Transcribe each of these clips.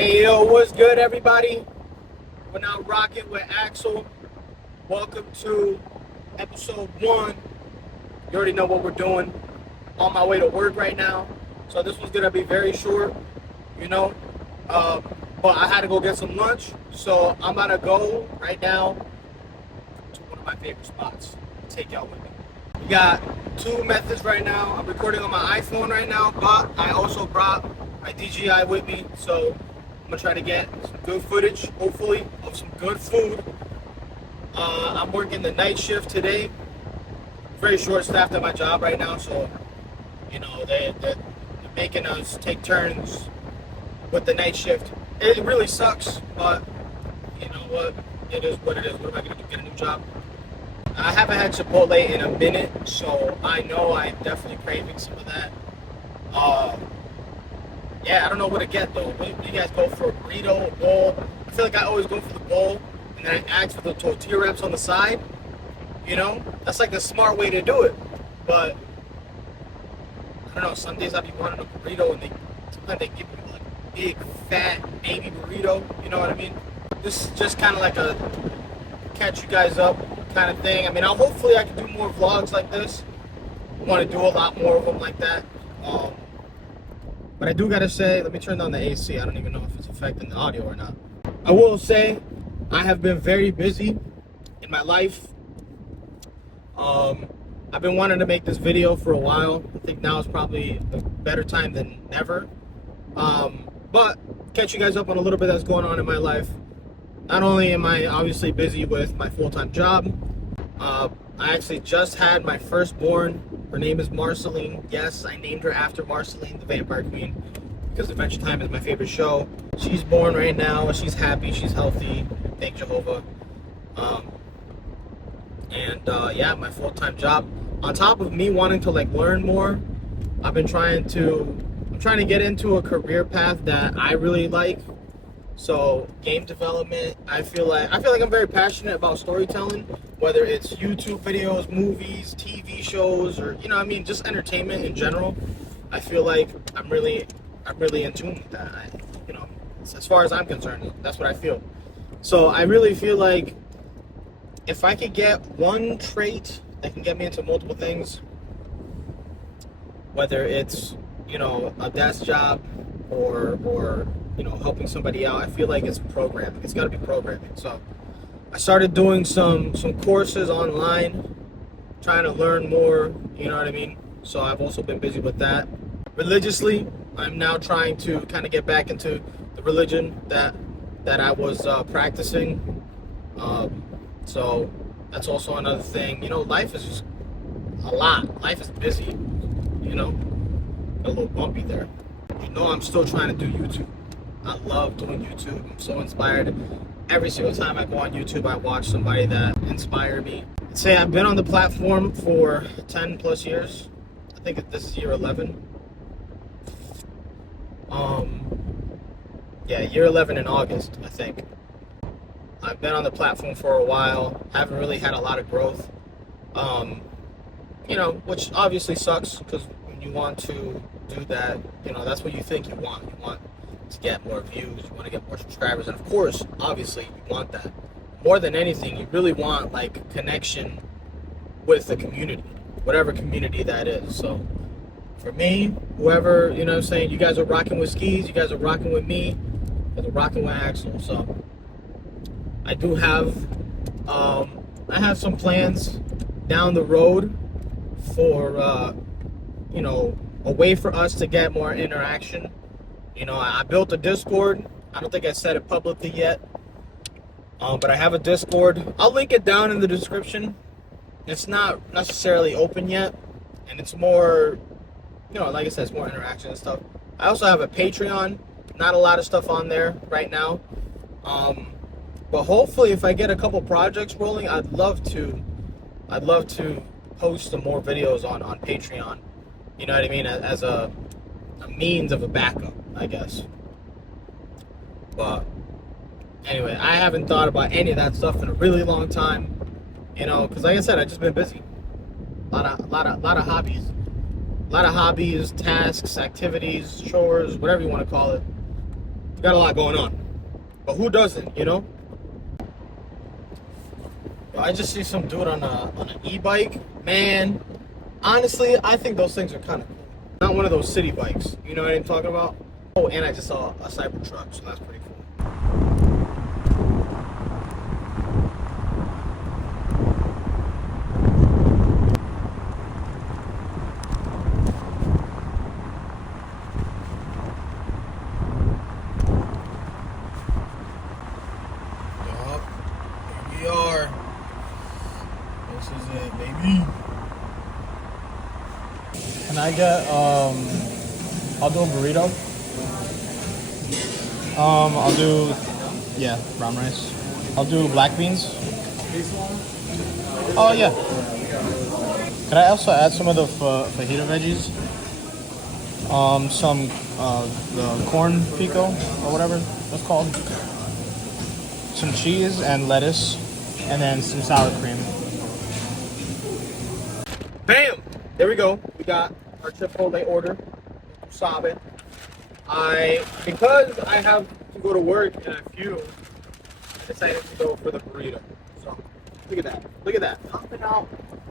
Hey yo, what's good everybody? We're now rocking with Axel. Welcome to episode 1. You already know what we're doing. On my way to work right now. So this one's gonna be very short, you know. But I had to go get some lunch. So I'm gonna go right now to one of my favorite spots. Take y'all with me. We got two methods right now. I'm recording on my iPhone right now, but I also brought my DJI with me. So I'm gonna try to get some good footage, hopefully, of some good food. I'm working the night shift today. Very short-staffed at my job right now, so they're making us take turns with the night shift. It really sucks, but you know what? It is what it is. What am I gonna do? Get a new job? I haven't had Chipotle in a minute, so I know I'm definitely craving some of that. Yeah, I don't know what to get though. What do you guys go for? A burrito, a bowl? I feel like I always go for the bowl, and then I ask for the tortilla wraps on the side. You know, that's like the smart way to do it. But I don't know. Some days I be wanting a burrito, and sometimes they give me like a big fat baby burrito. You know what I mean? This is just kind of like a catch you guys up kind of thing. I mean, hopefully I can do more vlogs like this. I want to do a lot more of them like that. But I do gotta say, let me turn down the AC. I don't even know if it's affecting the audio or not. I will say, I have been very busy in my life. I've been wanting to make this video for a while. I think now is probably a better time than ever. But catch you guys up on a little bit that's going on in my life. Not only am I obviously busy with my full-time job, I actually just had my firstborn. Her name is Marceline. Yes, I named her after Marceline, the Vampire Queen, because Adventure Time is my favorite show. She's born right now. She's happy. She's healthy. Thank Jehovah. Yeah, my full-time job. On top of me wanting to learn more, I'm trying to get into a career path that I really like. So game development, I feel like I'm very passionate about storytelling, whether it's YouTube videos, movies, TV shows, or just entertainment in general. I feel like I'm really in tune with that. As far as I'm concerned, that's what I feel. So I really feel like if I could get one trait that can get me into multiple things, whether it's a desk job or helping somebody out, I feel like it's programming. It's got to be programming. So I started doing some courses online, trying to learn more, you know what I mean? So I've also been busy with that. Religiously, I'm now trying to kind of get back into the religion that I was practicing. So that's also another thing. Life is just a lot. Life is busy, a little bumpy there. I'm still trying to do YouTube. I love doing YouTube. I'm so inspired. Every single time I go on YouTube, I watch somebody that inspired me. I'd say I've been on the platform for 10 plus years. I think this is year 11. Yeah, year 11 in August, I think. I've been on the platform for a while. Haven't really had a lot of growth. Which obviously sucks, because when you want to do that, that's what you think you want. You want to get more views, you want to get more subscribers, and of course, obviously, you want that. More than anything, you really want connection with the community, whatever community that is. So for me, whoever, you guys are rocking with Skis, you guys are rocking with me, you guys are rocking with Axel. So I do have I have some plans down the road for a way for us to get more interaction. I built a Discord. I don't think I said it publicly yet, but I have a Discord. I'll link it down in the description. It's not necessarily open yet, and it's more, like I said, it's more interaction and stuff. I also have a Patreon. Not a lot of stuff on there right now, but hopefully, if I get a couple projects rolling, I'd love to post some more videos on Patreon. You know what I mean? As a means of a backup, I guess. But anyway, I haven't thought about any of that stuff in a really long time. Because like I said, I've just been busy. A lot of hobbies, tasks, activities, chores, whatever you want to call it. You got a lot going on. But who doesn't, you know? I just see some dude on an e-bike. Man, honestly, I think those things are kind of cool. Not one of those city bikes. You know what I'm talking about? Oh, and I just saw a Cybertruck, so that's pretty cool. Yup, here we are. This is it, baby. Can I get, I'll do a burrito. I'll do, yeah, brown rice. I'll do black beans. Oh, yeah. Can I also add some of the fajita veggies? Some, the corn pico, or whatever that's called. Some cheese and lettuce, and then some sour cream. Bam! There we go. We got our Chipotle order. Sabe. Because I have to go to work in a few, I decided to go for the burrito. So, look at that. Look at that. Popping out.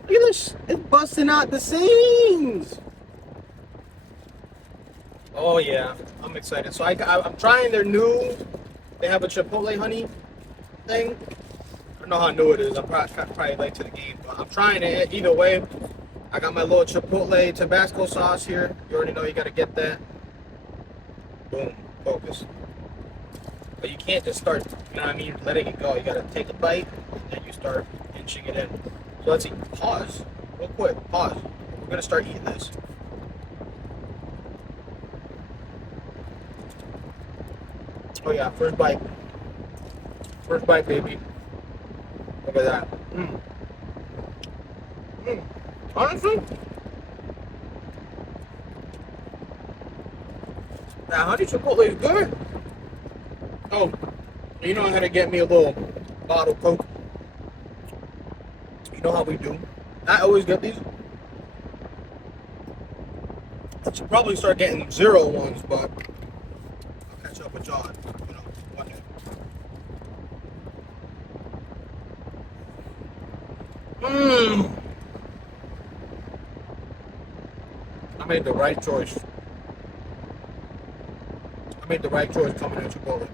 Look at this. It's busting out the seams. Oh, yeah. I'm excited. So, I'm trying their new, they have a Chipotle honey thing. I don't know how new it is. I'm probably late to the game, but I'm trying it either way. I got my little Chipotle Tabasco sauce here. You already know you got to get that. Boom, focus. But you can't just start, you know what I mean, letting it go. You gotta take a bite, and then you start inching it in. So let's see, pause, real quick, pause. We're gonna start eating this. Oh yeah, first bite. First bite, baby. Look at that. Honestly, that honey chipotle is good. Oh, you know I had to get me a little bottle of Coke. You know how we do. I always get these. I should probably start getting 0 ones, but I'll catch up with y'all, you know, one day. I made the right choice. I made the right choice coming at Chipotle.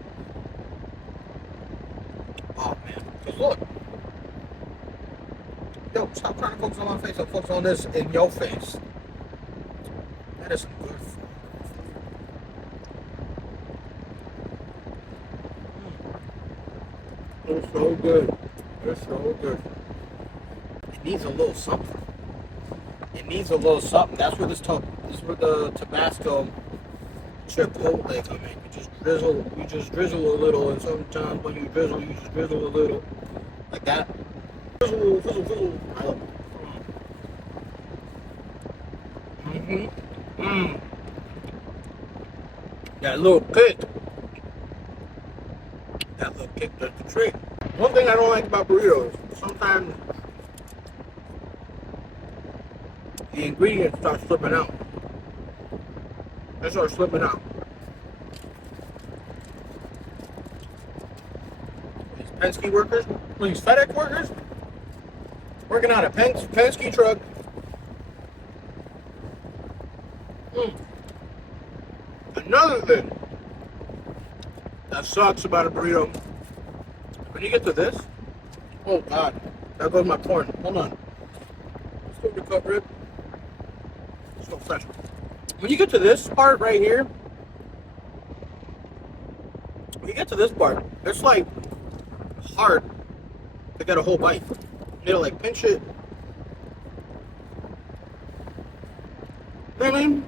Oh man, cause look, yo, stop trying to focus on my face. I'll focus on this in your face. That is some good food. It's so good. It's so good. It needs a little something. It needs a little something. That's where this is where the Tabasco Chipotle come in. You just drizzle a little, and sometimes when you drizzle, you just drizzle a little. Like that. Drizzle, drizzle, drizzle. That little kick. That little kick does the trick. One thing I don't like about burritos, sometimes the ingredients start slipping out. They start slipping out. These Penske workers, these FedEx workers, working on a Penske truck. Another thing that sucks about a burrito, when you get to this, oh god, there goes my corn. Hold on. Let's do the cut rib. So fresh. When you get to this part right here, when you get to this part, it's like hard to get a whole bite. You need to like pinch it. You know what I mean?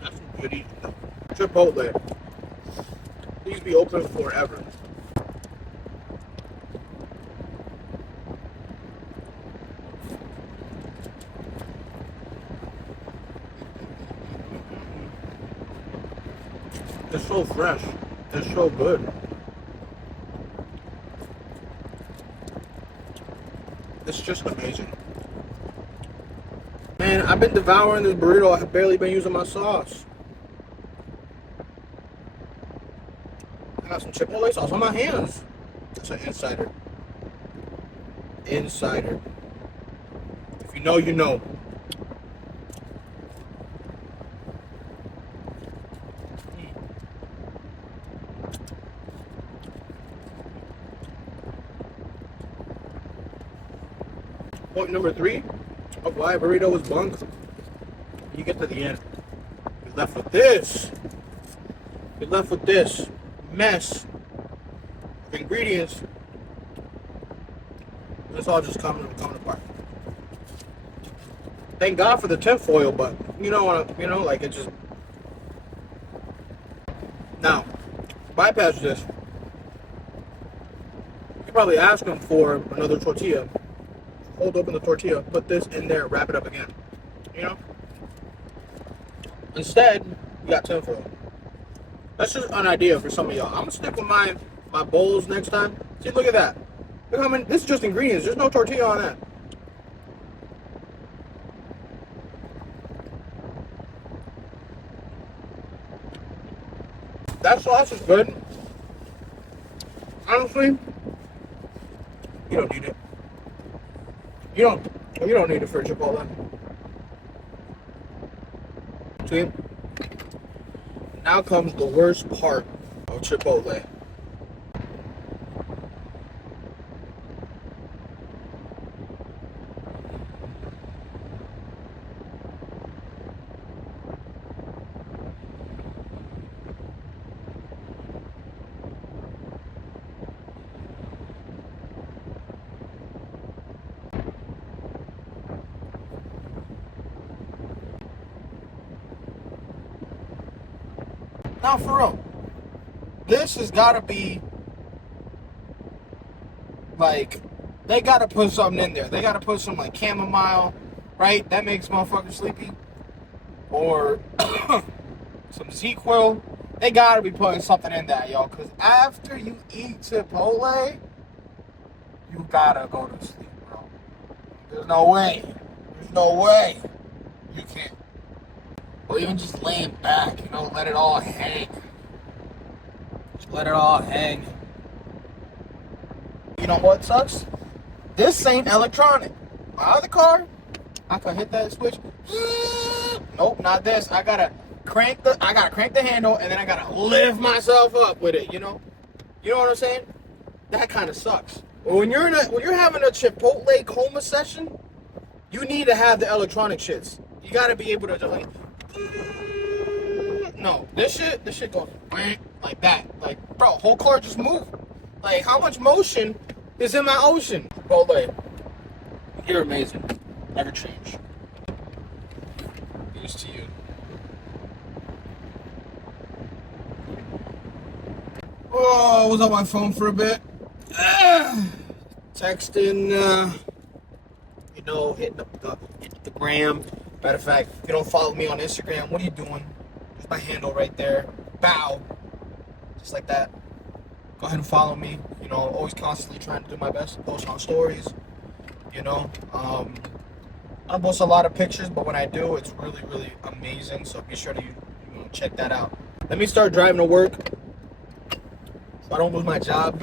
That's some good eating. Chipotle. These be open forever. It's so fresh. It's so good. It's just amazing. Man, I've been devouring this burrito. I've barely been using my sauce. I got some Chipotle sauce on my hands. That's an insider. Insider. If you know, you know. Point number 3 of why a burrito is bunk. You get to the end, you're left with this. You're left with this mess of ingredients. It's all just coming apart. Thank God for the tinfoil, but like it just. Now, bypass this. You probably ask them for another tortilla. Hold open the tortilla, put this in there, wrap it up again. Instead, you got tinfoil. That's just an idea for some of y'all. I'm gonna stick with my bowls next time. See, look at that. Look how many. This is just ingredients. There's no tortilla on that. That sauce is good. Honestly, you don't need it. You don't need it for Chipotle. See? Now comes the worst part of Chipotle. Now for real, this has got to be, like, they got to put something in there. They got to put some, like, chamomile, right? That makes motherfuckers sleepy. Or some ZQL. They got to be putting something in that, y'all. Because after you eat Chipotle, you got to go to sleep, bro. There's no way. There's no way you can't. Or even just laying back, let it all hang. Just let it all hang. You know what sucks? This ain't electronic. My other car, I can hit that switch. Nope, not this. I gotta crank the handle, and then I gotta lift myself up with it. You know what I'm saying? That kind of sucks. But when you're having a Chipotle coma session, you need to have the electronic shits. You gotta be able to just like. No, this shit goes like that. Like, bro, whole car just moved. Like, how much motion is in my ocean? Chipotle, you're amazing. Never change. Here's to you. Oh, I was on my phone for a bit. Texting, hitting up the gram. Matter of fact, if you don't follow me on Instagram, what are you doing? There's my handle right there. Bow. Just like that. Go ahead and follow me. Always constantly trying to do my best to post on stories. I don't post a lot of pictures, but when I do, it's really, really amazing. So be sure to check that out. Let me start driving to work so I don't lose my job.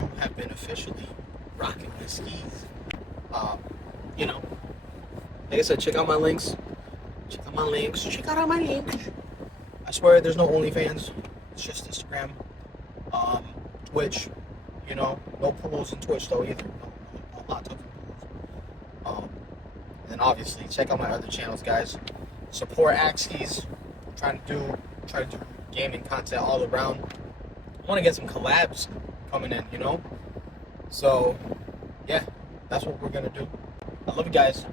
I have been officially rocking the skis. Like I said, check out my links. Check out my links. I swear there's no OnlyFans. It's just Instagram. Twitch. No pools in Twitch though either. No hot tubs and pools. And then obviously check out my other channels, guys. Support Axes. Trying to do gaming content all around. I want to get some collabs coming in, So, yeah, that's what we're gonna do. I love you guys.